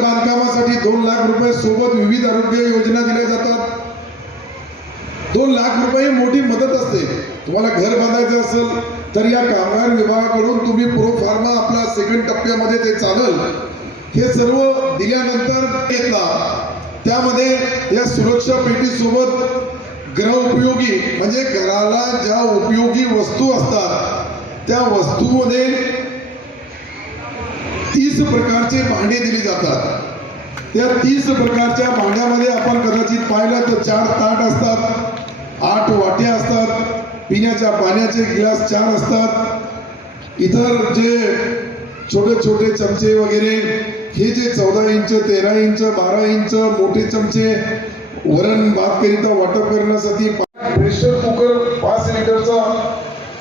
बांधकामासाठी दोन लाख रुपये सोबत विविध आरोग्य योजना दिल्या जातात दोन लाख रुपये मोठी मदत असते. तुम्हाला घर बांधायचं असेल तर या कामगार विभागाकडून तुम्ही प्रो फार्मा आपला सेकंड टप्प्यामध्ये ते चालल. हे सर्व दिल्यानंतर घेतला. त्यामध्ये या सुरक्षा पेटी सोबत ग्रह उपयोगी म्हणजे घराला ज्या उपयोगी वस्तू असतात त्या वस्तूमध्ये तीस प्रकारचे भांडे दिली जातात. त्या तीस प्रकारच्या भांड्यामध्ये आपण कदाचित पाहिलं तर चार ताट असतात आठ वाट्या असतात पिण्याच्या पाण्याचे गिलास चार असतात. इतर जे छोटे छोटे चमचे वगैरे हे जे चौदा इंच तेरा इंच बारा इंच मोठे चमचे वरण भात करिता वाटप करण्यासाठी प्रेशर कुकर पाच लिटरचा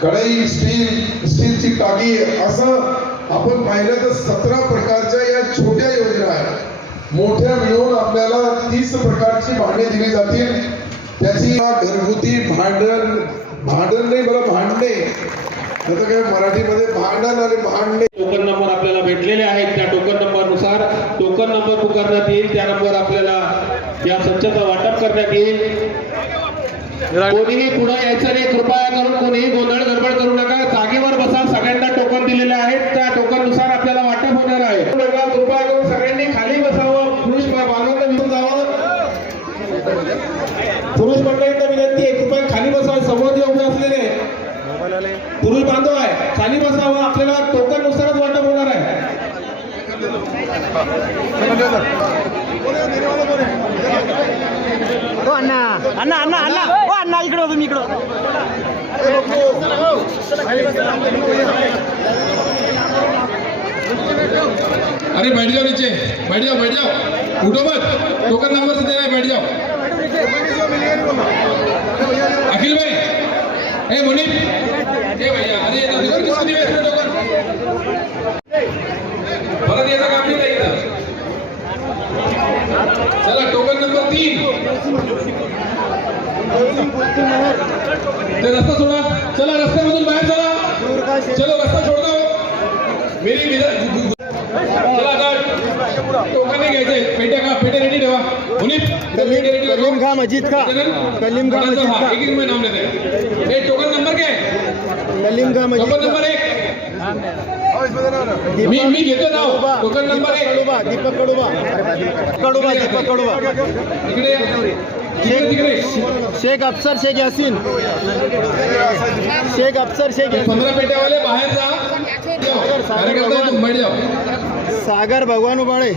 कढई स्टील स्टीलची टाकी असं आपण पाहिलं तर सतरा प्रकारच्या या छोट्या योजना आहेत. मोठ्या मिळून आपल्याला तीस प्रकारची भांडे दिली जातील. त्याची घरगुती भांडण भांडण नाही बरं भांडणे. आता काय मराठीमध्ये भांडण आणि भांडणे. टोकन नंबर आपल्याला भेटलेले आहेत त्या टोकन नंबरनुसार. टोकन नंबर पुकारण्यात येईल त्या नंबर आपल्याला या संचाचं वाटप करण्यात येईल. कोणीही पुढे यायचं नाही. कृपया करून कोणीही गोंधळ गडबड करू नका. जागेवर बसा. सगळ्यांना टोकन दिलेले आहेत त्या टोकननुसार आपल्याला वाटप होणार आहे. कृपया करून सगळ्यांनी खाली बसावं. पुरुष बांधवांना विरून जावं. पुरुष मंडळींना विनंती आहे कृपया खाली बसावं. समोर जे उभे असलेले पुरुष बांधव आहे खाली बसावं. आपल्याला टोकन नुसारच वाटप होणार आहे. हो अण्णा. अण्णा अण्णा अण्णा. हो इकडं तुम्ही इकडं. अरे बैठ जाओ नीचे बैठ जाओ बैठ जाओ उठो मत टोकन नंबर से दे रहा है बैठ जाओ अखिल भाई. ए मुनीप ए भैया. अरे ये किसको नहीं बैठ टोकन? परत यायचं काम नाही काही चला टोकन नंबर तीन. ते रस्ता सोडा. चला रस्त्यामधून बाहेर चला. चलो रस्ता छोड़ दो मेरी चला टोकन नाही घ्यायचंय पेट्या का पेटे रेडी ठेवा. कलीम खा का कलीम खा मस्जिद हाँ, का एक में नाम लेते हैं टोकन नंबर क्या? है कलीम खा मस्जिद टोकन का नंबर एक. मी मी घेतो नाव. टोकन नंबर एक. कडुबा दीपक कडुबा कडुबा दीपक कडुबा इकडे शेख अफसर शेख यासीन शेख अफसर शेख पंधरा पेट्यावाले बाहेर जा. सागर भगवान उबाळे.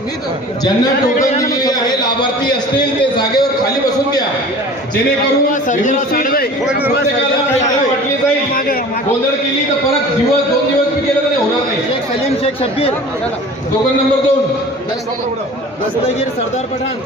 ज्यांना टोकन दिलेले आहे लाभार्थी असतील ते जागेवर खाली बसून घ्या. जेणेकरून वाटली जाईल. गोंधळ केली तर परत दिवस दोन दिवस बी केलं तरी होणार नाही. शेख सलीम शेख शब्बीर. टोकन नंबर दोन. दस्तगीर सरदार पठाण.